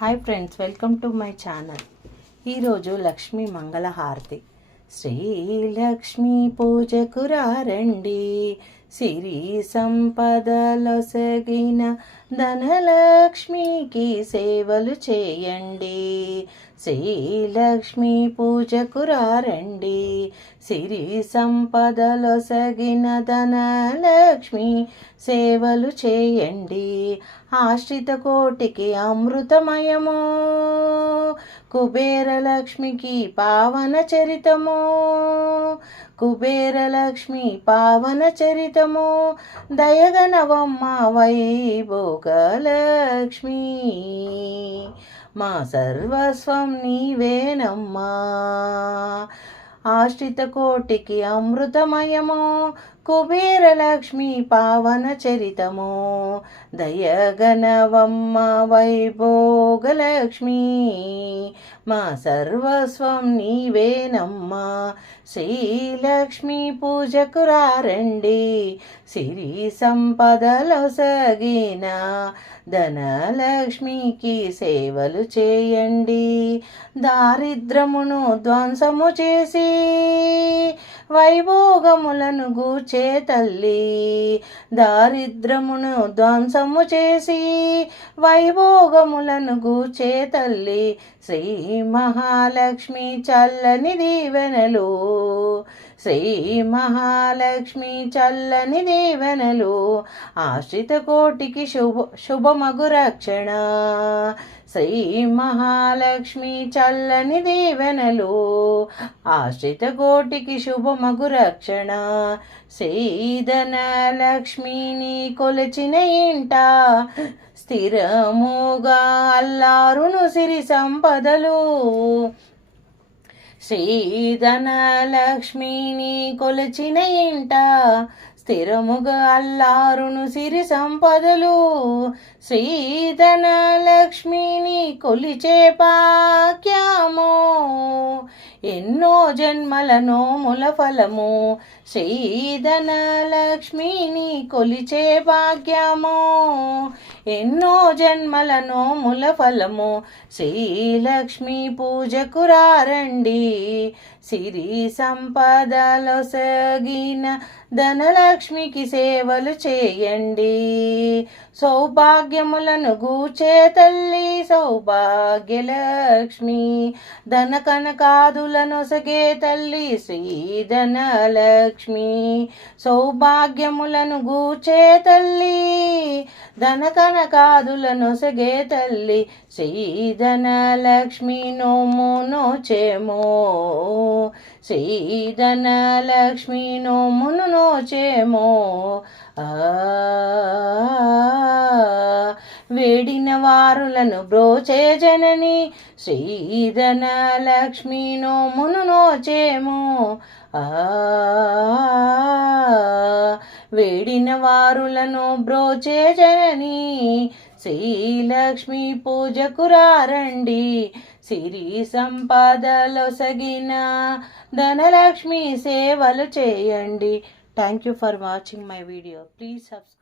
Hi friends welcome to my channel ఈరోజు లక్ష్మీ మంగళహారతి శ్రీలక్ష్మి పూజకు రండి సిరి సంపదలొసగిన ధనలక్ష్మికి సేవలు చేయండి. శ్రీలక్ష్మి పూజకు రండి సిరి సంపదలొసగిన ధనలక్ష్మి సేవలు చేయండి. ఆశ్రిత కోటికి అమృతమయము కుబేరలక్ష్మికి పావన చరితము కుబేరలక్ష్మి పావన చరితము దయగనవమ్మ వైభోగలక్ష్మి మా సర్వస్వం నీవేనమ్మా. ఆశ్రిత కోటికి అమృతమయము కుబేరలక్ష్మి పావన చరితము. దయగనవమ్మ వైభోగలక్ష్మి మా సర్వస్వం నీవేనమ్మా. శ్రీలక్ష్మి పూజకు రండి సిరి సంపదలు సగిన ధనలక్ష్మికి సేవలు చేయండి. దారిద్రమును ధ్వంసము చేసి వైభోగములను గూచే తల్లి. దారిద్రమును ధ్వంసము చేసి వైభోగములను గూచే తల్లి. శ్రీ మహాలక్ష్మి చల్లని దీవెనలు. శ్రీ మహాలక్ష్మి చల్లని దేవనలు. ఆశ్రిత కోటికి శుభ శుభమగు రక్షణ. శ్రీ మహాలక్ష్మి చల్లని దేవనలు. ఆశ్రిత కోటికి శుభమగు రక్షణ. శ్రీధన లక్ష్మిని కొలచిన ఇంట. స్థిరముగా అల్లారును సిరి సంపదలు. శ్రీధన లక్ష్మిని కొలచిన ఇంట స్థిరముగా అల్లారును సిరి సంపదలు శ్రీధన లక్ష్మిని కొలిచే పాక్యాము ఎన్నో జన్మల నోముల ఫలము శ్రీధన లక్ష్మిని కొలిచే భాగ్యము. ఎన్నో జన్మల నోముల ఫలము శ్రీలక్ష్మి పూజకు రారండి. సిరి సంపదలో సగిన ధనలక్ష్మికి సేవలు చేయండి. సౌభాగ్య సౌభాగ్యములను గూచే తల్లి సౌభాగ్యలక్ష్మి. ధన కనకాదులను సగే తల్లి శ్రీధనలక్ష్మి. సౌభాగ్యములను గూచే తల్లి ధన కనకాదులను సగే తల్లి శ్రీధనలక్ష్మి. నోము నోచేమో శ్రీధనలక్ష్మి. నోమును నోచేమో ఆ వారులను బ్రోచే జనని శ్రీధన లక్ష్మీ నోమును నోచేము. వేడిన వారులను బ్రోచే జనని శ్రీలక్ష్మి పూజకు రారండి. సిరి సంపదలొసగిన ధనలక్ష్మి సేవలు చేయండి. Thank you for watching my video please subscribe